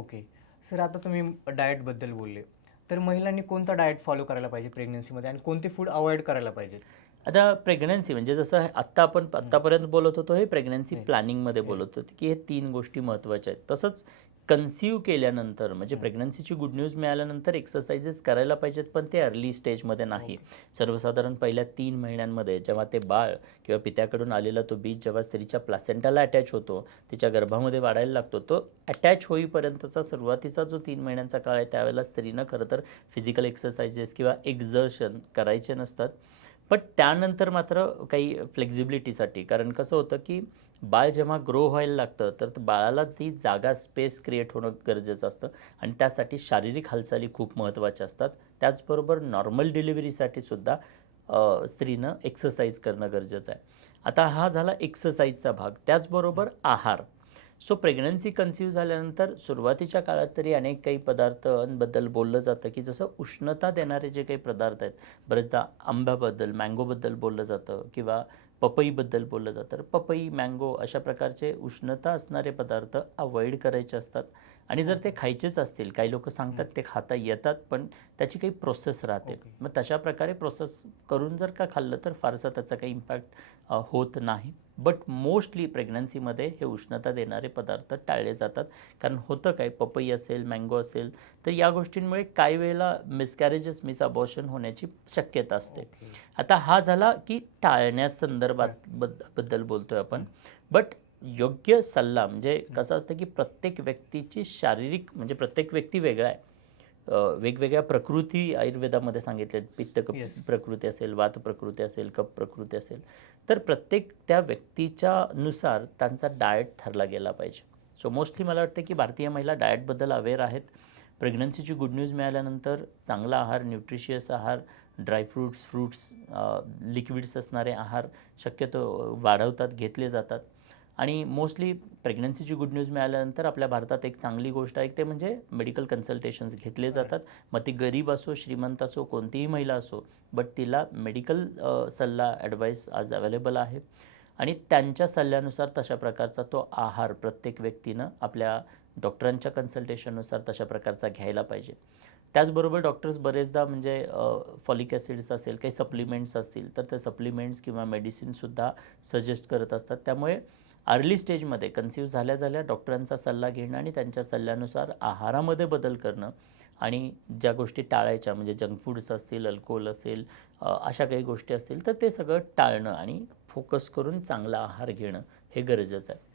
Okay. Sir आता तुम्ही डाएटबद्दल बोलले. तर महिलांनी कोणता डाएट फॉलो करायला पाहिजे प्रेग्नन्सीमध्ये आणि कोणते फूड अव्हॉइड करायला पाहिजे? आता प्रेग्नन्सी म्हणजे जसं आत्ता आपण हं. आत्तापर्यंत बोलत होतो हे प्रेग्नन्सी हे, प्लॅनिंगमध्ये हे. बोलत होतो की हे 3 गोष्टी महत्त्वाच्या आहेत. तसंच कन्सीव्ह केल्यानंतर म्हणजे हं. प्रेग्नन्सीची गुड न्यूज मिळाल्यानंतर एक्सरसाइजेस करायला पाहिजेत, पण ते अर्ली स्टेजमध्ये नाही. ओके. सर्वसाधारण पहिल्या 3 महिन्यांमध्ये जेव्हा ते बाळ किंवा पित्याकडून आलेला तो बीज जेव्हा स्त्रीच्या प्लासेंटाला अटॅच होतो, तिच्या गर्भामध्ये वाढायला लागतो, तो अटॅच होईपर्यंतचा सुरुवातीचा जो 3 महिन्यांचा काळ आहे, त्यावेळेला स्त्रीनं खरं तर फिजिकल एक्सरसाइजेस किंवा एक्झर्शन करायचे नसतात. पण त्यानंतर मात्र काही फ्लेक्झिबिलिटीसाठी, कारण कसं होतं की बाळ जेव्हा ग्रो व्हायला लागतं तर बाळाला ती जागा स्पेस क्रिएट होणं गरजेचं असतं आणि त्यासाठी शारीरिक हालचाली खूप महत्त्वाच्या असतात. त्याचबरोबर नॉर्मल डिलिव्हरीसाठी सुद्धा स्त्रीनं एक्सरसाइज करणं गरजेचं आहे. आता हा झाला एक्सरसाइजचा भाग. त्याचबरोबर आहार. सो प्रेग्नन्सी कन्सीव्ह झाल्यानंतर सुरुवातीच्या काळात तरी अनेक काही पदार्थांबद्दल बोललं जातं की जसं उष्णता देणारे जे काही पदार्थ आहेत, बरेचदा आंब्याबद्दल, मँगोबद्दल बोललं जातं किंवा पपईबद्दल बोललं जातं. तर पपई, मँगो अशा प्रकारचे उष्णता असणारे पदार्थ अव्हॉइड करायचे असतात आणि जर ते ओके. खायचेच असतील, काही लोकं सांगतात हं. ते खाता येतात, पण त्याची काही प्रोसेस राहते. ओके. मग तशा प्रकारे प्रोसेस करून जर का खाल्लं तर फारसा त्याचा काही इम्पॅक्ट होत नाही. बट मोस्टली प्रेग्नन्सीमध्ये हे उष्णता देणारे पदार्थ टाळले जातात. कारण होतं काय, पपई असेल, मँगो असेल, तर या गोष्टींमुळे काही वेळेला मिसकॅरेजेस, मिस अबॉर्शन होण्याची शक्यता असते. ओके. आता हा झाला की टाळण्यासंदर्भात काय? बद्दल बोलतोय आपण. हं. बट योग्य सल्ला म्हणजे हं. कसं असतं की प्रत्येक व्यक्तीची शारीरिक म्हणजे प्रत्येक व्यक्ती वेगळा आहे. वेगवेगळ्या प्रकृती आयुर्वेदामध्ये सांगितलेत. पित्त येस. प्रकृती असेल, वात प्रकृती असेल, कफ प्रकृती असेल. तर प्रत्येक त्या व्यक्तीच्या नुसार त्यांचा डाएट ठरला गेला पाहिजे. सो मोस्टली मला वाटतं की भारतीय महिला डाएटबद्दल अवेअर आहेत. प्रेग्नन्सीची गुड न्यूज मिळाल्यानंतर चांगला आहार, न्यूट्रिशियस आहार, ड्रायफ्रुट्स, फ्रुट्स, लिक्विड्स असणारे आहार शक्यतो वाढवतात, घेतले जातात. आणि मोस्टली प्रेग्नन्सीची गुड न्यूज मिळाल्यानंतर आपल्या भारतात एक चांगली गोष्ट आहे ते म्हणजे मेडिकल कन्सल्टेशन्स घेतले राइट. जातात. मग ती गरीब असो, श्रीमंत असो, कोणतीही महिला असो, बट तिला मेडिकल सल्ला, ॲडवाईस आज अवेलेबल आहे आणि त्यांच्या सल्ल्यानुसार तशा प्रकारचा तो आहार प्रत्येक व्यक्तीनं आपल्या डॉक्टरांच्या कन्सल्टेशननुसार तशा प्रकारचा घ्यायला पाहिजे. त्याचबरोबर डॉक्टर्स बरेचदा म्हणजे फॉलिक ॲसिड्स असेल, काही सप्लिमेंट्स असतील, तर ते सप्लिमेंट्स किंवा मेडिसिनसुद्धा सजेस्ट करत असतात. त्यामुळे अर्ली स्टेजमध्ये कन्सीव्ह झाल्या-झाल्या डॉक्टरांचा सल्ला घेणं आणि त्यांच्या सल्ल्यानुसार आहारामध्ये बदल करणं आणि ज्या गोष्टी टाळायच्या म्हणजे जंक फूड्स असतील, अल्कोहोल असेल, अशा काही गोष्टी असतील, तर ते सगळं टाळणं आणि फोकस करून चांगला आहार घेणं हे गरजेचं आहे.